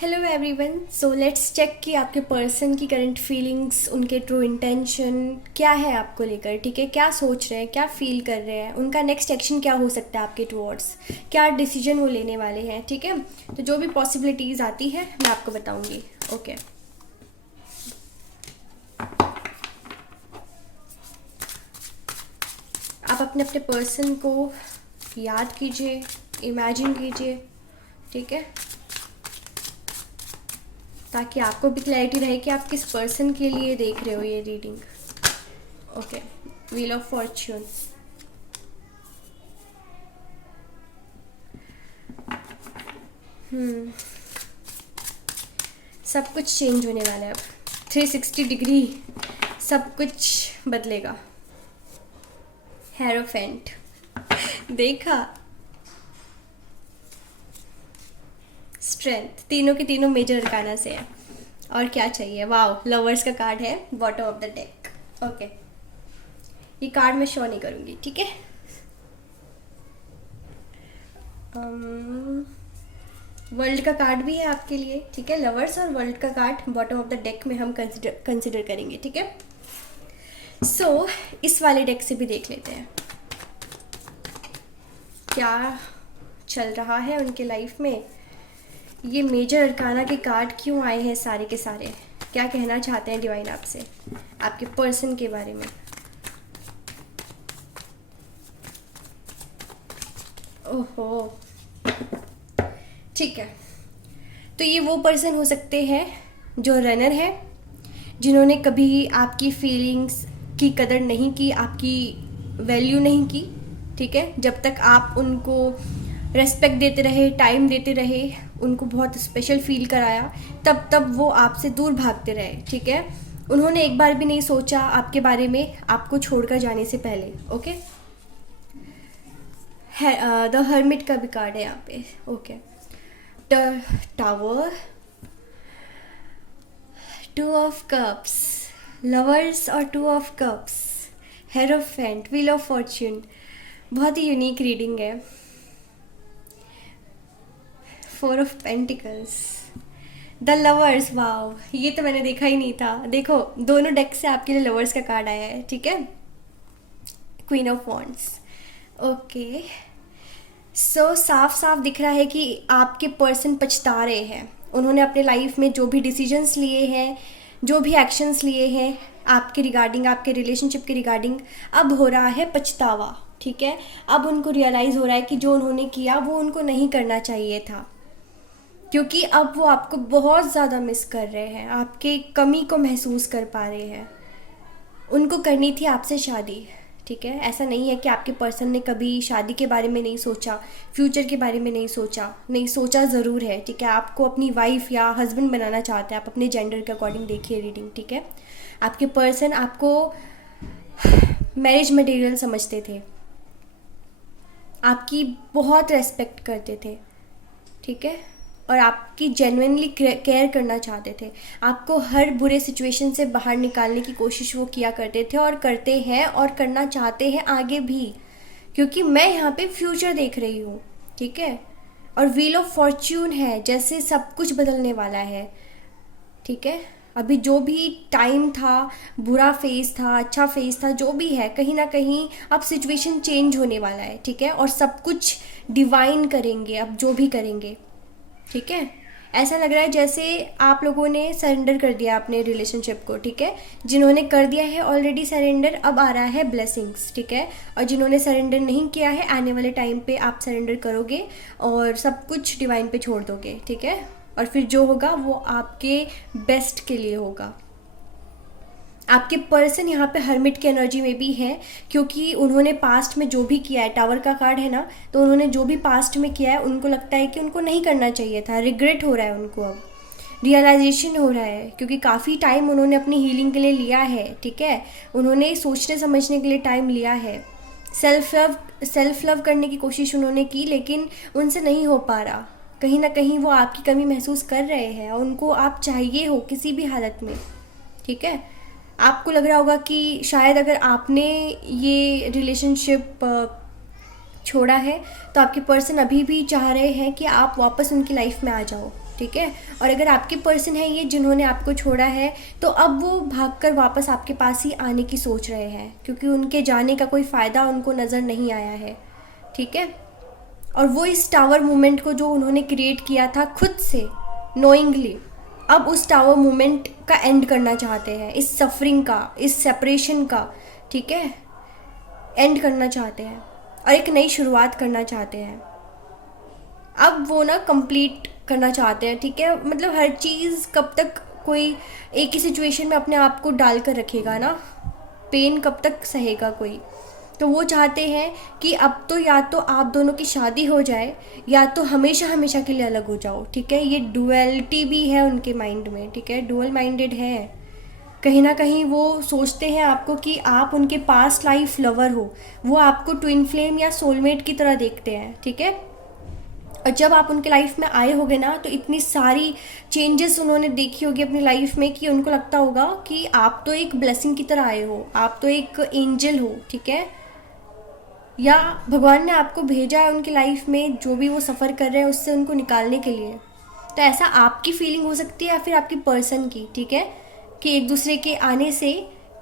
Hello everyone. So let's check कि आपके person की करंट फीलिंग्स, उनके ट्रू इंटेंशन क्या है आपको लेकर। ठीक है, क्या सोच रहे हैं, क्या फील कर रहे हैं, उनका नेक्स्ट एक्शन क्या हो सकता है आपके टुवर्ड्स, क्या डिसीजन वो लेने वाले हैं। ठीक है, तो जो भी पॉसिबिलिटीज़ आती है मैं आपको बताऊंगी। ओके, आप अपने अपने पर्सन को याद कीजिए, इमेजिन कीजिए। ठीक है, ताकि आपको भी क्लैरिटी रहे कि आप किस पर्सन के लिए देख रहे हो ये reading. Okay, wheel of Fortune. सब कुछ चेंज होने वाला है अब। 360 डिग्री सब कुछ बदलेगा। हेरोफेंट देखा, स्ट्रेंथ, तीनों के तीनों मेजर अरकाना से है। और क्या चाहिए। वाओ, लवर्स का कार्ड है bottom of the deck. Okay, ये कार्ड मैं शो नहीं करूंगी। ठीक है, वर्ल्ड का कार्ड भी है आपके लिए। ठीक है, लवर्स और वर्ल्ड का card bottom of the deck में हम कंसिडर करेंगे। ठीक है, सो इस वाले डेक से भी देख लेते हैं क्या चल रहा है उनके लाइफ में। ये मेजर अरकाना के कार्ड क्यों आए हैं सारे के सारे, क्या कहना चाहते हैं डिवाइन आपसे, आपके पर्सन के बारे में। ओहो, ठीक है, तो ये वो पर्सन हो सकते हैं जो रनर है, जिन्होंने कभी आपकी फीलिंग्स की कदर नहीं की, आपकी वैल्यू नहीं की। ठीक है, जब तक आप उनको रेस्पेक्ट देते रहे, टाइम देते रहे, उनको बहुत स्पेशल फील कराया, तब तब वो आपसे दूर भागते रहे। ठीक है, उन्होंने एक बार भी नहीं सोचा आपके बारे में आपको छोड़कर जाने से पहले। ओके, द हर्मिट का भी कार्ड है यहाँ पे। Okay, the tower, two of cups, lovers और two of cups, hierophant, wheel of fortune. बहुत ही यूनिक रीडिंग है। Four of pentacles, the lovers. Wow, ये तो मैंने देखा ही नहीं था। देखो, दोनों डेक से आपके लिए लवर्स का कार्ड आया है। ठीक है, क्वीन ऑफ वॉन्ड्स। ओके, सो साफ साफ दिख रहा है कि आपके पर्सन पछता रहे हैं। उन्होंने अपने लाइफ में जो भी डिसीजंस लिए हैं, जो भी एक्शंस लिए हैं आपके रिगार्डिंग, आपके रिलेशनशिप के रिगार्डिंग, अब हो रहा है पछतावा। ठीक है, अब उनको रियलाइज़ हो रहा है कि जो उन्होंने किया वो उनको नहीं करना चाहिए था, क्योंकि अब वो आपको बहुत ज़्यादा मिस कर रहे हैं, आपके कमी को महसूस कर पा रहे हैं। उनको करनी थी आपसे शादी। ठीक है, ऐसा नहीं है कि आपके पर्सन ने कभी शादी के बारे में नहीं सोचा, फ्यूचर के बारे में नहीं सोचा ज़रूर है। ठीक है, आपको अपनी वाइफ या हस्बैंड बनाना चाहते हैं। आप अपने जेंडर के अकॉर्डिंग देखिए रीडिंग। ठीक है, आपके पर्सन आपको मैरिज मटेरियल समझते थे, आपकी बहुत रेस्पेक्ट करते थे। ठीक है, और आपकी जेन्युइनली केयर करना चाहते थे। आपको हर बुरे सिचुएशन से बाहर निकालने की कोशिश वो किया करते थे और करते हैं और करना चाहते हैं आगे भी, क्योंकि मैं यहाँ पे फ्यूचर देख रही हूँ। ठीक है, और व्हील ऑफ फॉर्च्यून है, जैसे सब कुछ बदलने वाला है। ठीक है, अभी जो भी टाइम था, बुरा फेज था, अच्छा फेज था, जो भी है, कहीं ना कहीं अब सिचुएशन चेंज होने वाला है। ठीक है, और सब कुछ डिवाइन करेंगे अब जो भी करेंगे। ठीक है, ऐसा लग रहा है जैसे आप लोगों ने सरेंडर कर दिया अपने रिलेशनशिप को। ठीक है, जिन्होंने कर दिया है ऑलरेडी सरेंडर, अब आ रहा है ब्लेसिंग्स। ठीक है, और जिन्होंने सरेंडर नहीं किया है, आने वाले टाइम पे आप सरेंडर करोगे और सब कुछ डिवाइन पे छोड़ दोगे। ठीक है, और फिर जो होगा वो आपके बेस्ट के लिए होगा। आपके पर्सन यहाँ पे हर्मिट की एनर्जी में भी है, क्योंकि उन्होंने पास्ट में जो भी किया है, टावर का कार्ड है ना, तो उन्होंने जो भी पास्ट में किया है उनको लगता है कि उनको नहीं करना चाहिए था। रिग्रेट हो रहा है उनको, अब रियलाइजेशन हो रहा है, क्योंकि काफ़ी टाइम उन्होंने अपनी हीलिंग के लिए लिया है। ठीक है, उन्होंने सोचने समझने के लिए टाइम लिया है, सेल्फ लव करने की कोशिश उन्होंने की, लेकिन उनसे नहीं हो पा रहा। कहीं ना कहीं वो आपकी कमी महसूस कर रहे हैं, उनको आप चाहिए हो किसी भी हालत में। ठीक है, आपको लग रहा होगा कि शायद अगर आपने ये रिलेशनशिप छोड़ा है तो आपके पर्सन अभी भी चाह रहे हैं कि आप वापस उनकी लाइफ में आ जाओ। ठीक है। और अगर आपके पर्सन है ये जिन्होंने आपको छोड़ा है, तो अब वो भागकर वापस आपके पास ही आने की सोच रहे हैं, क्योंकि उनके जाने का कोई फ़ायदा उनको नज़र नहीं आया है, ठीक है। और वो इस टावर मूवमेंट को जो उन्होंने क्रिएट किया था खुद से नोइंगली, अब उस टावर मूवमेंट का एंड करना चाहते हैं, इस सफरिंग का, इस सेपरेशन का, ठीक है, एंड करना चाहते हैं और एक नई शुरुआत करना चाहते हैं। अब वो ना कंप्लीट करना चाहते हैं, ठीक है। मतलब हर चीज़ कब तक कोई एक ही सिचुएशन में अपने आप को डाल कर रखेगा ना, पेन कब तक सहेगा कोई। तो वो चाहते हैं कि अब तो या तो आप दोनों की शादी हो जाए या तो हमेशा हमेशा के लिए अलग हो जाओ, ठीक है। ये डुअलिटी भी है उनके माइंड में, ठीक है, डुअल माइंडेड है। कहीं ना कहीं वो सोचते हैं आपको कि आप उनके पास्ट लाइफ लवर हो, वो आपको ट्विन फ्लेम या सोलमेट की तरह देखते हैं, ठीक है। और जब आप उनके लाइफ में आए होगे ना, तो इतनी सारी चेंजेस उन्होंने देखी होगी अपनी लाइफ में कि उनको लगता होगा कि आप तो एक ब्लेसिंग की तरह आए हो, आप तो एक एंजल हो, ठीक है। या भगवान ने आपको भेजा है उनकी लाइफ में, जो भी वो सफ़र कर रहे हैं उससे उनको निकालने के लिए। तो ऐसा आपकी फीलिंग हो सकती है या फिर आपकी पर्सन की, ठीक है, कि एक दूसरे के आने से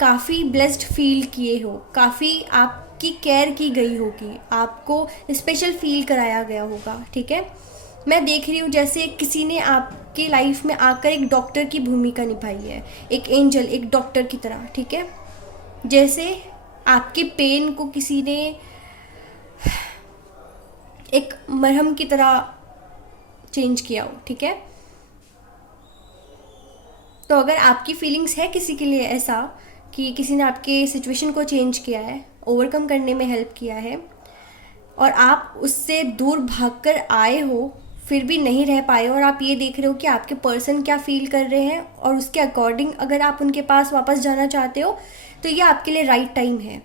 काफ़ी ब्लेस्ड फील किए हो, काफ़ी आपकी केयर की गई होगी, आपको स्पेशल फील कराया गया होगा, ठीक है। मैं देख रही हूँ जैसे किसी ने आपकी लाइफ में आकर एक डॉक्टर की भूमिका निभाई है, एक एंजल, एक डॉक्टर की तरह, ठीक है। जैसे आपके पेन को किसी ने एक मरहम की तरह चेंज किया हो, ठीक है। तो अगर आपकी फीलिंग्स है किसी के लिए ऐसा कि किसी ने आपके सिचुएशन को चेंज किया है, ओवरकम करने में हेल्प किया है, और आप उससे दूर भागकर आए हो फिर भी नहीं रह पाए, और आप ये देख रहे हो कि आपके पर्सन क्या फील कर रहे हैं, और उसके अकॉर्डिंग अगर आप उनके पास वापस जाना चाहते हो तो ये आपके लिए राइट टाइम है,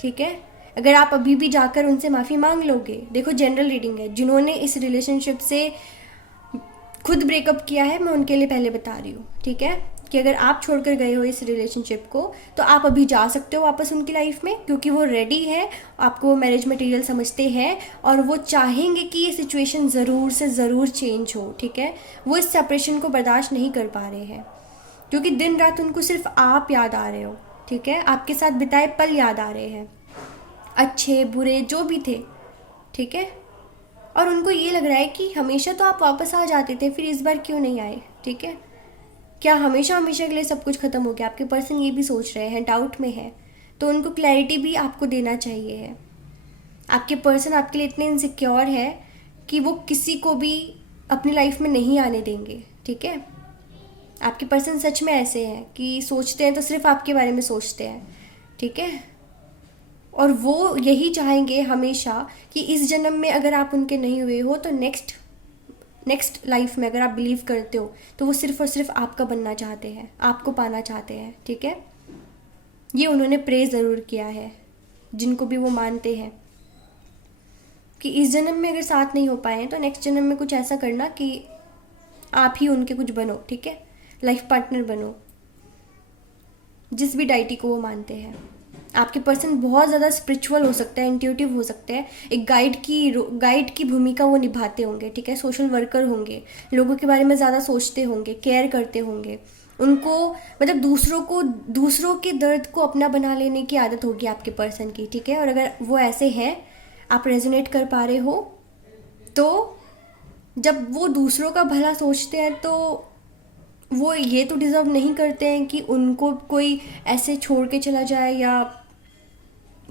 ठीक है। अगर आप अभी भी जाकर उनसे माफ़ी मांग लोगे, देखो जनरल रीडिंग है, जिन्होंने इस रिलेशनशिप से खुद ब्रेकअप किया है मैं उनके लिए पहले बता रही हूँ, ठीक है, कि अगर आप छोड़कर गए हो इस रिलेशनशिप को तो आप अभी जा सकते हो वापस उनकी लाइफ में, क्योंकि वो रेडी है, आपको मैरिज मटेरियल समझते हैं और वो चाहेंगे कि ये सिचुएशन ज़रूर से ज़रूर चेंज हो, ठीक है। वो इस सेपरेशन को बर्दाश्त नहीं कर पा रहे हैं, क्योंकि दिन रात उनको सिर्फ आप याद आ रहे हो, ठीक है, आपके साथ बिताए पल याद आ रहे हैं, अच्छे बुरे जो भी थे, ठीक है। और उनको ये लग रहा है कि हमेशा तो आप वापस आ जाते थे, फिर इस बार क्यों नहीं आए, ठीक है। क्या हमेशा हमेशा के लिए सब कुछ ख़त्म हो गया? आपके पर्सन ये भी सोच रहे हैं, डाउट में है, तो उनको क्लैरिटी भी आपको देना चाहिए है। आपके पर्सन आपके लिए इतने इनसिक्योर है कि वो किसी को भी अपनी लाइफ में नहीं आने देंगे, ठीक है। आपके पर्सन सच में ऐसे हैं कि सोचते हैं तो सिर्फ आपके बारे में सोचते हैं, ठीक है। और वो यही चाहेंगे हमेशा कि इस जन्म में अगर आप उनके नहीं हुए हो तो नेक्स्ट लाइफ में अगर आप बिलीव करते हो तो वो सिर्फ और सिर्फ आपका बनना चाहते हैं, आपको पाना चाहते हैं, ठीक है। ये उन्होंने प्रे ज़रूर किया है, जिनको भी वो मानते हैं कि इस जन्म में अगर साथ नहीं हो पाए तो नेक्स्ट जन्म में कुछ ऐसा करना कि आप ही उनके कुछ बनो, ठीक है, लाइफ पार्टनर बनो, जिस भी डाइटी को वो मानते हैं। आपके पर्सन बहुत ज़्यादा स्पिरिचुअल हो सकता है, इंट्यूटिव हो सकते हैं, एक गाइड की भूमिका वो निभाते होंगे, ठीक है, सोशल वर्कर होंगे, लोगों के बारे में ज़्यादा सोचते होंगे, केयर करते होंगे, उनको मतलब दूसरों के दर्द को अपना बना लेने की आदत होगी आपके पर्सन की, ठीक है। और अगर वो ऐसे हैं, आप रेजोनेट कर पा रहे हो, तो जब वो दूसरों का भला सोचते हैं तो वो ये तो डिज़र्व नहीं करते हैं कि उनको कोई ऐसे छोड़ के चला जाए या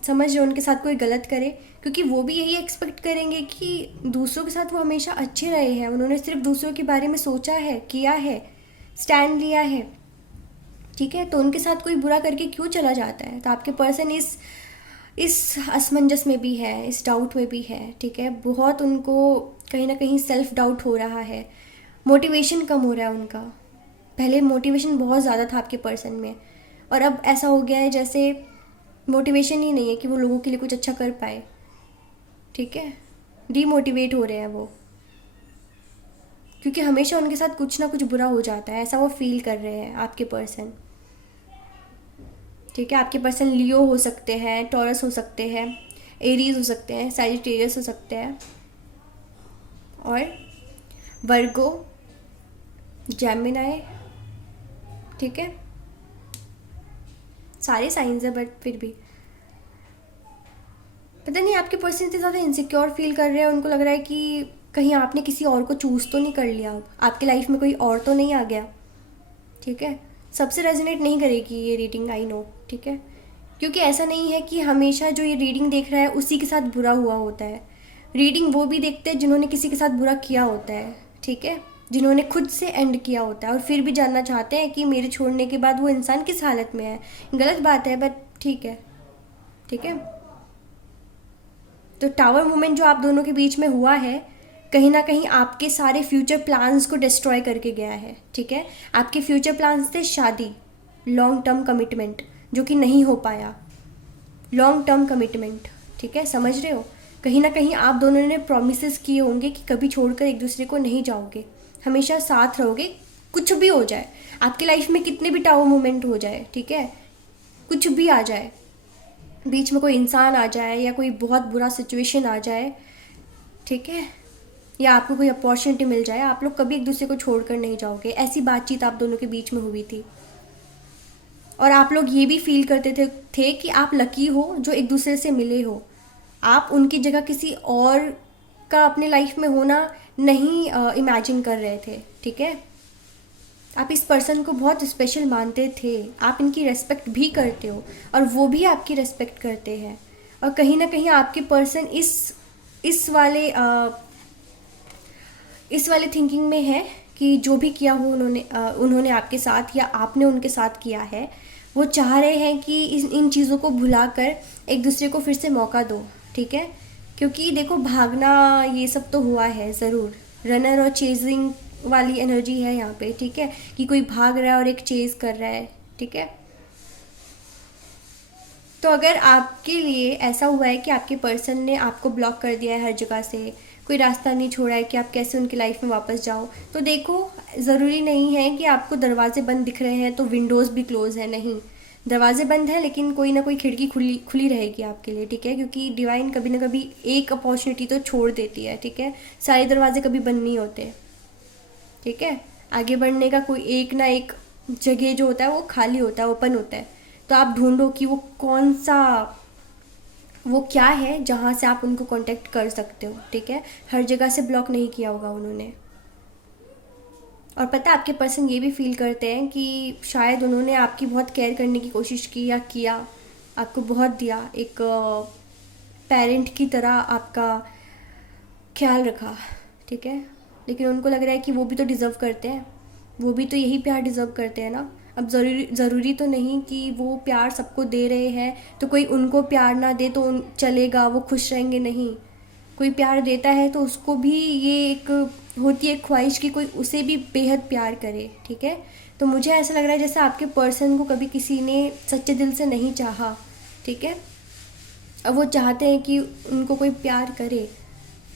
समझ रहे उनके साथ कोई गलत करे, क्योंकि वो भी यही एक्सपेक्ट करेंगे कि दूसरों के साथ वो हमेशा अच्छे रहे हैं, उन्होंने सिर्फ दूसरों के बारे में सोचा है, किया है, स्टैंड लिया है, ठीक है। तो उनके साथ कोई बुरा करके क्यों चला जाता है? तो आपके पर्सन इस असमंजस में भी है, इस डाउट में भी है, ठीक है। बहुत उनको कहीं ना कहीं सेल्फ डाउट हो रहा है, मोटिवेशन कम हो रहा है उनका। पहले मोटिवेशन बहुत ज़्यादा था आपके पर्सन में, और अब ऐसा हो गया है जैसे मोटिवेशन ही नहीं है कि वो लोगों के लिए कुछ अच्छा कर पाए, ठीक है। डीमोटिवेट हो रहे हैं वो, क्योंकि हमेशा उनके साथ कुछ ना कुछ बुरा हो जाता है, ऐसा वो फील कर रहे हैं आपके पर्सन, ठीक है। आपके पर्सन लियो हो सकते हैं, टॉरस हो सकते हैं, एरीज हो सकते हैं, सैजिटेरियस हो सकते हैं, और वर्गो, जेमिनी, ठीक है, सारे साइंस है, बट फिर भी पता नहीं आपके पर्सन इतने ज़्यादा इनसिक्योर फील कर रहे हैं, उनको लग रहा है कि कहीं आपने किसी और को चूज़ तो नहीं कर लिया, अब आपके लाइफ में कोई और तो नहीं आ गया, ठीक है। सबसे रेजोनेट नहीं करेगी ये रीडिंग, आई नो, ठीक है, क्योंकि ऐसा नहीं है कि हमेशा जो ये रीडिंग देख रहा है उसी के साथ बुरा हुआ होता है। रीडिंग वो भी देखते हैं जिन्होंने किसी के साथ बुरा किया होता है, ठीक है, जिन्होंने खुद से एंड किया होता है और फिर भी जानना चाहते हैं कि मेरे छोड़ने के बाद वो इंसान किस हालत में है। गलत बात है, बट ठीक है, ठीक है। तो टावर मोमेंट जो आप दोनों के बीच में हुआ है, कहीं ना कहीं आपके सारे फ्यूचर प्लान्स को डिस्ट्रॉय करके गया है, ठीक है। आपके फ्यूचर प्लान्स थे शादी, लॉन्ग टर्म कमिटमेंट, जो कि नहीं हो पाया, लॉन्ग टर्म कमिटमेंट, ठीक है, समझ रहे हो। कहीं ना कहीं आप दोनों ने प्रोमिसेस किए होंगे कि कभी छोड़कर एक दूसरे को नहीं जाओगे, हमेशा साथ रहोगे, कुछ भी हो जाए आपकी लाइफ में, कितने भी टावर मोमेंट हो जाए, ठीक है, कुछ भी आ जाए, बीच में कोई इंसान आ जाए या कोई बहुत बुरा सिचुएशन आ जाए, ठीक है, या आपको कोई अपॉर्चुनिटी मिल जाए, आप लोग कभी एक दूसरे को छोड़कर नहीं जाओगे। ऐसी बातचीत आप दोनों के बीच में हुई थी और आप लोग ये भी फील करते थे कि आप लकी हो जो एक दूसरे से मिले हो। आप उनकी जगह किसी और का अपने लाइफ में होना नहीं इमेजिन कर रहे थे, ठीक है। आप इस पर्सन को बहुत स्पेशल मानते थे, आप इनकी रेस्पेक्ट भी करते हो और वो भी आपकी रेस्पेक्ट करते हैं। और कहीं ना कहीं आपके पर्सन इस वाले थिंकिंग में है कि जो भी किया हो उन्होंने आपके साथ या आपने उनके साथ किया है, वो चाह रहे हैं कि इन चीज़ों को भुलाकर एक दूसरे को फिर से मौका दो, ठीक है। क्योंकि देखो, भागना ये सब तो हुआ है ज़रूर, रनर और चेजिंग वाली एनर्जी है यहाँ पे, ठीक है, कि कोई भाग रहा है और एक चेज कर रहा है, ठीक है। तो अगर आपके लिए ऐसा हुआ है कि आपके पर्सन ने आपको ब्लॉक कर दिया है हर जगह से, कोई रास्ता नहीं छोड़ा है कि आप कैसे उनकी लाइफ में वापस जाओ, तो देखो, ज़रूरी नहीं है कि आपको दरवाजे बंद दिख रहे हैं तो विंडोज़ भी क्लोज है, नहीं, दरवाजे बंद है लेकिन कोई ना कोई खिड़की खुली खुली रहेगी आपके लिए, ठीक है, क्योंकि डिवाइन कभी ना कभी एक अपॉर्चुनिटी तो छोड़ देती है, ठीक है, सारे दरवाजे कभी बंद नहीं होते, ठीक है। आगे बढ़ने का कोई एक ना एक जगह जो होता है वो खाली होता है, ओपन होता है, तो आप ढूंढो कि वो कौन सा, वो क्या है जहाँ से आप उनको कांटेक्ट कर सकते हो, ठीक है। हर जगह से ब्लॉक नहीं किया होगा उन्होंने। और पता है, आपके पर्सन ये भी फील करते हैं कि शायद उन्होंने आपकी बहुत केयर करने की कोशिश की या किया, आपको बहुत दिया, एक पेरेंट की तरह आपका ख्याल रखा, ठीक है, लेकिन उनको लग रहा है कि वो भी तो डिज़र्व करते हैं, वो भी तो यही प्यार डिज़र्व करते हैं ना। अब ज़रूरी तो नहीं कि वो प्यार सबको दे रहे हैं तो कोई उनको प्यार ना दे तो चलेगा, वो खुश रहेंगे, नहीं। कोई प्यार देता है तो उसको भी ये एक होती है ख्वाहिश कि कोई उसे भी बेहद प्यार करे, ठीक है। तो मुझे ऐसा लग रहा है जैसे आपके पर्सन को कभी किसी ने सच्चे दिल से नहीं चाहा, ठीक है, अब वो चाहते हैं कि उनको कोई प्यार करे।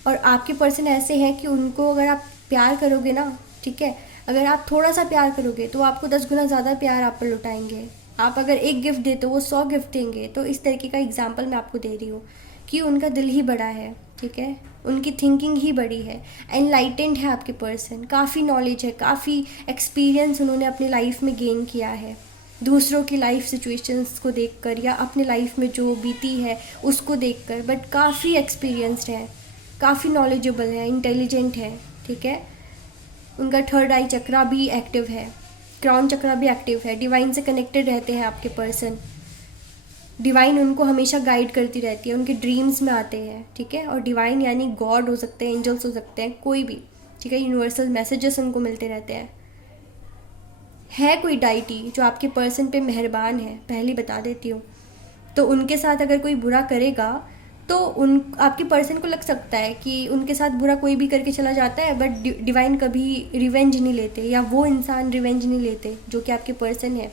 और आपके पर्सन ऐसे हैं कि उनको अगर आप प्यार करोगे ना, ठीक है, अगर आप थोड़ा सा प्यार करोगे तो आपको 10 गुना ज़्यादा प्यार आप पर लुटाएंगे। आप अगर एक गिफ्ट देते हो वो 100 गिफ्ट देंगे। तो इस तरीके का एग्जाम्पल मैं आपको दे रही हूँ कि उनका दिल ही बड़ा है, ठीक है, उनकी थिंकिंग ही बड़ी है, एनलाइटेंड है आपके पर्सन, काफ़ी नॉलेज है, काफ़ी एक्सपीरियंस उन्होंने अपनी लाइफ में गेन किया है, दूसरों की लाइफ सिचुएशंस को देखकर या अपने लाइफ में जो बीती है उसको देखकर, बट काफ़ी एक्सपीरियंस्ड है, काफ़ी नॉलेजेबल है, इंटेलिजेंट है, ठीक है। उनका थर्ड आई चक्रा भी एक्टिव है, क्राउन चक्रा भी एक्टिव है, डिवाइन से कनेक्टेड रहते हैं आपके पर्सन, डिवाइन उनको हमेशा गाइड करती रहती है, उनके ड्रीम्स में आते हैं, ठीक है। और डिवाइन यानी गॉड हो सकते हैं, एंजल्स हो सकते हैं, कोई भी, ठीक है, यूनिवर्सल मैसेजेस उनको मिलते रहते हैं। है कोई डाइटी जो आपके पर्सन पे मेहरबान है, पहले बता देती हूँ। तो उनके साथ अगर कोई बुरा करेगा तो आपके पर्सन को लग सकता है कि उनके साथ बुरा कोई भी करके चला जाता है, बट डिवाइन कभी रिवेंज नहीं लेते, या वो इंसान रिवेंज नहीं लेते जो कि आपके पर्सन है,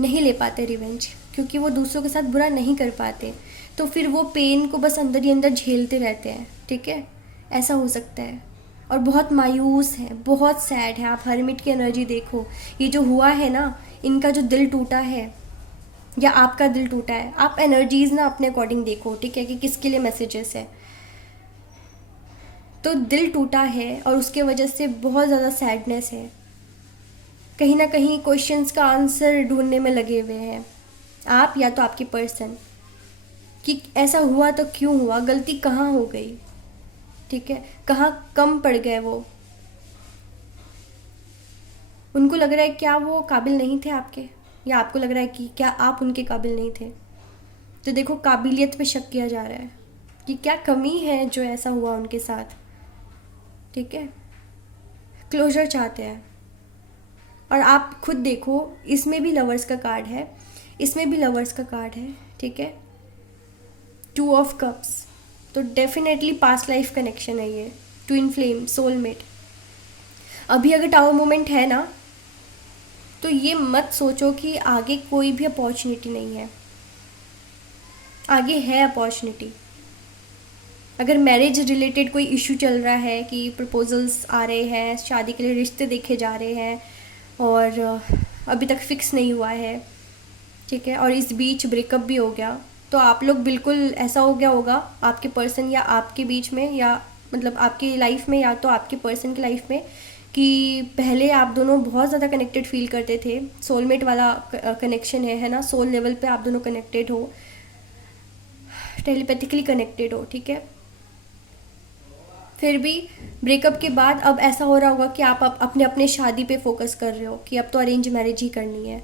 नहीं ले पाते रिवेंज, क्योंकि वो दूसरों के साथ बुरा नहीं कर पाते, तो फिर वो पेन को बस अंदर ही अंदर झेलते रहते हैं, ठीक है, ऐसा हो सकता है। और बहुत मायूस है, बहुत सैड है। आप हर्मिट की एनर्जी देखो, ये जो हुआ है ना, इनका जो दिल टूटा है या आपका दिल टूटा है, आप एनर्जीज ना अपने अकॉर्डिंग देखो, ठीक है, कि किसके लिए मैसेजेस है। तो दिल टूटा है और उसके वजह से बहुत ज़्यादा सैडनेस है, कहीं ना कहीं क्वेश्चंस का आंसर ढूंढने में लगे हुए हैं, आप या तो आपकी पर्सन, कि ऐसा हुआ तो क्यों हुआ, गलती कहाँ हो गई, ठीक है, कहाँ कम पड़ गए वो। उनको लग रहा है क्या वो काबिल नहीं थे आपके, या आपको लग रहा है कि क्या आप उनके काबिल नहीं थे। तो देखो, काबिलियत पे शक किया जा रहा है कि क्या कमी है जो ऐसा हुआ उनके साथ, ठीक है। क्लोजर चाहते हैं। और आप खुद देखो, इसमें भी लवर्स का कार्ड है, इसमें भी लवर्स का कार्ड है, ठीक है, 2 ऑफ कप्स। तो डेफिनेटली पास्ट लाइफ कनेक्शन है ये, ट्विन फ्लेम, सोलमेट। अभी अगर टावर मोमेंट है ना, तो ये मत सोचो कि आगे कोई भी अपॉर्चुनिटी नहीं है, आगे है अपॉर्चुनिटी। अगर मैरिज रिलेटेड कोई इशू चल रहा है कि प्रपोजल्स आ रहे हैं, शादी के लिए रिश्ते देखे जा रहे हैं और अभी तक फिक्स नहीं हुआ है, ठीक है, और इस बीच ब्रेकअप भी हो गया, तो आप लोग बिल्कुल ऐसा हो गया होगा आपके पर्सन या आपके बीच में, या मतलब आपकी लाइफ में या तो आपके पर्सन की लाइफ में, कि पहले आप दोनों बहुत ज़्यादा कनेक्टेड फील करते थे, सोलमेट वाला कनेक्शन है ना, सोल लेवल पे आप दोनों कनेक्टेड हो, टेलीपैथिकली कनेक्टेड हो, ठीक है। फिर भी ब्रेकअप के बाद अब ऐसा हो रहा होगा कि आप अपने अपने शादी पे फोकस कर रहे हो कि अब तो अरेंज मैरिज ही करनी है।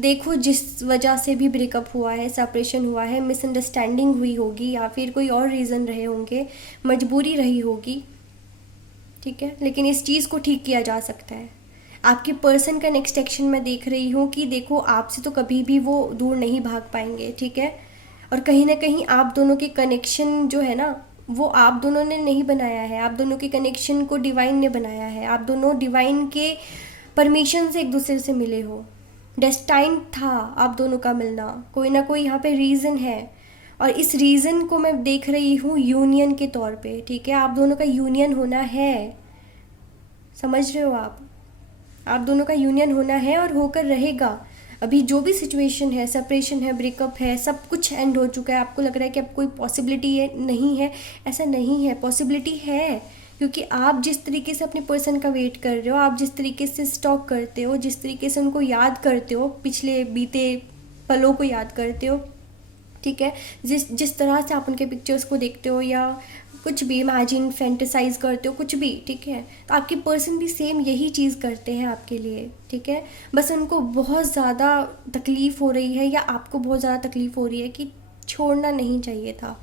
देखो, जिस वजह से भी ब्रेकअप हुआ है, सेपरेशन हुआ है, मिसअंडरस्टैंडिंग हुई होगी या फिर कोई और रीज़न रहे होंगे, मजबूरी रही होगी, ठीक है, लेकिन इस चीज़ को ठीक किया जा सकता है। आपके पर्सन का नेक्स्ट एक्शन मैं देख रही हूँ कि देखो, आपसे तो कभी भी वो दूर नहीं भाग पाएंगे, ठीक है। और कहीं ना कहीं आप दोनों के कनेक्शन जो है ना, वो आप दोनों ने नहीं बनाया है, आप दोनों के कनेक्शन को डिवाइन ने बनाया है। आप दोनों डिवाइन के परमिशन से एक दूसरे से मिले हो, डेस्टाइन था आप दोनों का मिलना, कोई ना कोई यहाँ पे रीज़न है। और इस रीज़न को मैं देख रही हूँ यूनियन के तौर पे, ठीक है, आप दोनों का यूनियन होना है, समझ रहे हो आप दोनों का यूनियन होना है और होकर रहेगा। अभी जो भी सिचुएशन है, सेपरेशन है, ब्रेकअप है, सब कुछ एंड हो चुका है, आपको लग रहा है कि अब कोई पॉसिबिलिटी है, नहीं है, ऐसा नहीं है, पॉसिबिलिटी है। क्योंकि आप जिस तरीके से अपने पर्सन का वेट कर रहे हो, आप जिस तरीके से स्टॉक करते हो, जिस तरीके से उनको याद करते हो, पिछले बीते पलों को याद करते हो, ठीक है, जिस तरह से आप उनके पिक्चर्स को देखते हो या कुछ भी इमेजिन फैंटेसाइज करते हो, कुछ भी, ठीक है, तो आपके पर्सन भी सेम यही चीज़ करते हैं आपके लिए, ठीक है। बस उनको बहुत ज़्यादा तकलीफ़ हो रही है या आपको बहुत ज़्यादा तकलीफ़ हो रही है कि छोड़ना नहीं चाहिए था,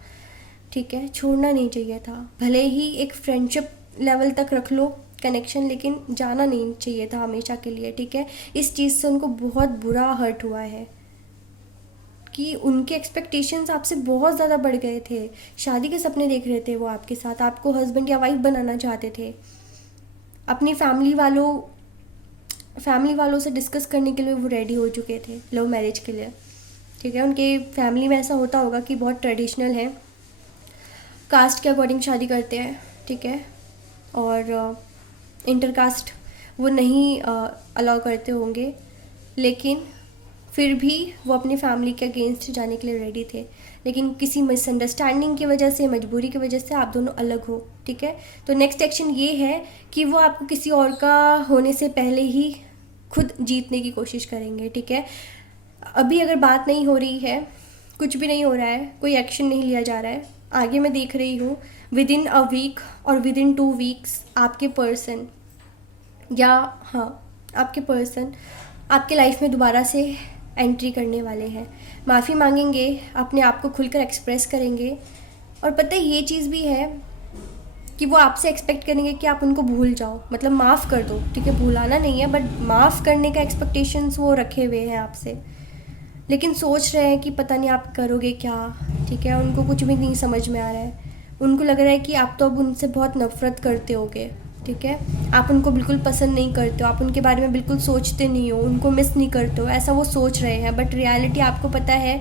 ठीक है, छोड़ना नहीं चाहिए था। भले ही एक फ्रेंडशिप लेवल तक रख लो कनेक्शन, लेकिन जाना नहीं चाहिए था हमेशा के लिए, ठीक है। इस चीज़ से उनको बहुत बुरा हर्ट हुआ है कि उनके एक्सपेक्टेशंस आपसे बहुत ज़्यादा बढ़ गए थे, शादी के सपने देख रहे थे वो आपके साथ, आपको हस्बैंड या वाइफ बनाना चाहते थे। अपनी फैमिली वालों से डिस्कस करने के लिए वो रेडी हो चुके थे लव मैरिज के लिए, ठीक है। उनके फैमिली में ऐसा होता होगा कि बहुत ट्रेडिशनल है, कास्ट के अकॉर्डिंग शादी करते हैं, ठीक है, और इंटरकास्ट वो नहीं अलाउ करते होंगे, लेकिन फिर भी वो अपनी फैमिली के अगेंस्ट जाने के लिए रेडी थे। लेकिन किसी मिसअंडरस्टैंडिंग की वजह से, मजबूरी की वजह से आप दोनों अलग हो, ठीक है। तो नेक्स्ट एक्शन ये है कि वो आपको किसी और का होने से पहले ही खुद जीतने की कोशिश करेंगे, ठीक है। अभी अगर बात नहीं हो रही है, कुछ भी नहीं हो रहा है, कोई एक्शन नहीं लिया जा रहा है, आगे मैं देख रही हूँ विद इन अ वीक और विद इन 2 वीक्स आपके पर्सन, या हाँ, आपके पर्सन आपके लाइफ में दोबारा से एंट्री करने वाले हैं, माफ़ी मांगेंगे, अपने आप को खुलकर एक्सप्रेस करेंगे। और पता है ये चीज़ भी है कि वो आपसे एक्सपेक्ट करेंगे कि आप उनको भूल जाओ, मतलब माफ़ कर दो, ठीक है, भुलाना नहीं है, बट माफ़ करने का एक्सपेक्टेशंस वो रखे हुए हैं आपसे। लेकिन सोच रहे हैं कि पता नहीं आप करोगे क्या, ठीक है, उनको कुछ भी नहीं समझ में आ रहा है। उनको लग रहा है कि आप तो अब उनसे बहुत नफ़रत करते होगे, ठीक है, आप उनको बिल्कुल पसंद नहीं करते हो, आप उनके बारे में बिल्कुल सोचते नहीं हो, उनको मिस नहीं करते हो, ऐसा वो सोच रहे हैं। बट रियलिटी आपको पता है,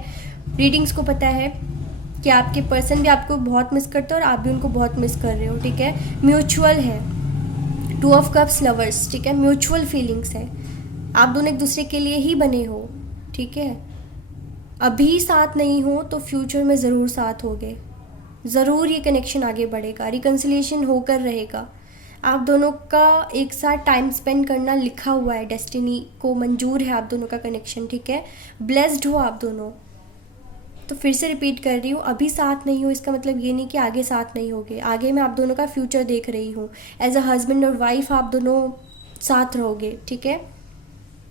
रीडिंग्स को पता है कि आपके पर्सन भी आपको बहुत मिस करते हो और आप भी उनको बहुत मिस कर रहे हो, ठीक है। म्यूचुअल है, 2 ऑफ कप्स, लवर्स, ठीक है, म्यूचुअल फीलिंग्स है, आप दोनों एक दूसरे के लिए ही बने हो, ठीक है। अभी साथ नहीं हो तो फ्यूचर में ज़रूर साथ होगे, ज़रूर ये कनेक्शन आगे बढ़ेगा, रिकन्सिलिएशन होकर रहेगा। आप दोनों का एक साथ टाइम स्पेंड करना लिखा हुआ है, डेस्टिनी को मंजूर है आप दोनों का कनेक्शन, ठीक है। ब्लेस्ड हो आप दोनों। तो फिर से रिपीट कर रही हूँ, अभी साथ नहीं हो इसका मतलब ये नहीं कि आगे साथ नहीं होगे। आगे मैं आप दोनों का फ्यूचर देख रही हूँ। एज अ हस्बैंड और वाइफ आप दोनों साथ रहोगे, ठीक है।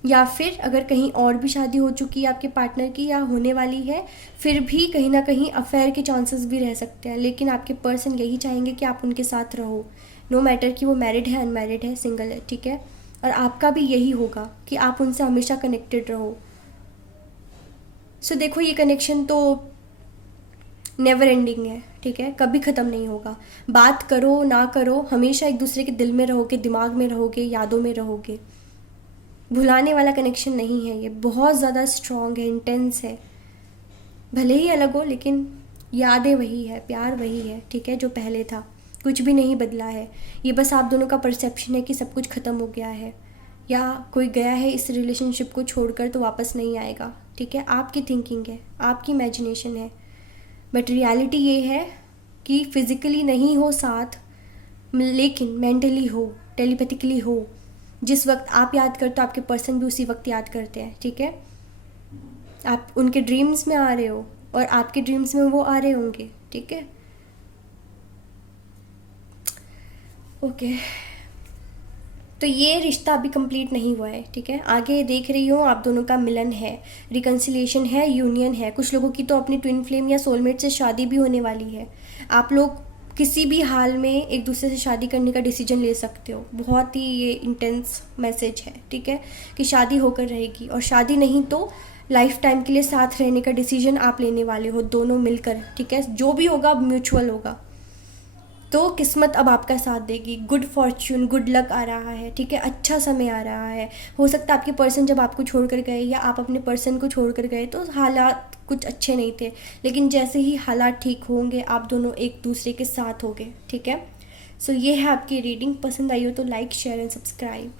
या फिर अगर कहीं और भी शादी हो चुकी है आपके पार्टनर की या होने वाली है, फिर भी कहीं ना कहीं अफेयर के चांसेस भी रह सकते हैं, लेकिन आपके पर्सन यही चाहेंगे कि आप उनके साथ रहो, नो मैटर कि वो मैरिड है, अनमैरिड है, सिंगल है, ठीक है। और आपका भी यही होगा कि आप उनसे हमेशा कनेक्टेड रहो। सो देखो, ये कनेक्शन तो नेवर एंडिंग है, ठीक है, कभी ख़त्म नहीं होगा। बात करो ना करो, हमेशा एक दूसरे के दिल में रहोगे, दिमाग में रहोगे, यादों में रहोगे। भुलाने वाला कनेक्शन नहीं है ये, बहुत ज़्यादा स्ट्रॉन्ग है, इंटेंस है। भले ही अलग हो लेकिन यादें वही है, प्यार वही है, ठीक है, जो पहले था। कुछ भी नहीं बदला है। ये बस आप दोनों का परसेप्शन है कि सब कुछ ख़त्म हो गया है, या कोई गया है इस रिलेशनशिप को छोड़कर तो वापस नहीं आएगा, ठीक है। आपकी थिंकिंग है, आपकी इमेजिनेशन है, बट रियलिटी ये है कि फिज़िकली नहीं हो साथ, लेकिन मेंटली हो, टेलीपैथिकली हो। जिस वक्त आप याद करते हो आपके पर्सन भी उसी वक्त याद करते हैं, ठीक है। आप उनके ड्रीम्स में आ रहे हो और आपके ड्रीम्स में वो आ रहे होंगे, ठीक है। ओके, तो ये रिश्ता अभी कंप्लीट नहीं हुआ है, ठीक है। आगे देख रही हूँ आप दोनों का मिलन है, रिकन्सिलिएशन है, यूनियन है। कुछ लोगों की तो अपनी ट्विन फ्लेम या सोलमेट से शादी भी होने वाली है। आप लोग किसी भी हाल में एक दूसरे से शादी करने का डिसीजन ले सकते हो। बहुत ही ये इंटेंस मैसेज है, ठीक है, कि शादी होकर रहेगी, और शादी नहीं तो लाइफ टाइम के लिए साथ रहने का डिसीजन आप लेने वाले हो दोनों मिलकर, ठीक है। जो भी होगा म्यूचुअल होगा। तो किस्मत अब आपका साथ देगी, गुड फॉर्च्यून, गुड लक आ रहा है, ठीक है, अच्छा समय आ रहा है। हो सकता है आपके पर्सन जब आपको छोड़ कर गए या आप अपने पर्सन को छोड़ कर गए तो हालात कुछ अच्छे नहीं थे, लेकिन जैसे ही हालात ठीक होंगे आप दोनों एक दूसरे के साथ होंगे, ठीक है। सो ये है आपकी रीडिंग। पसंद आई हो तो लाइक, शेयर एंड सब्सक्राइब।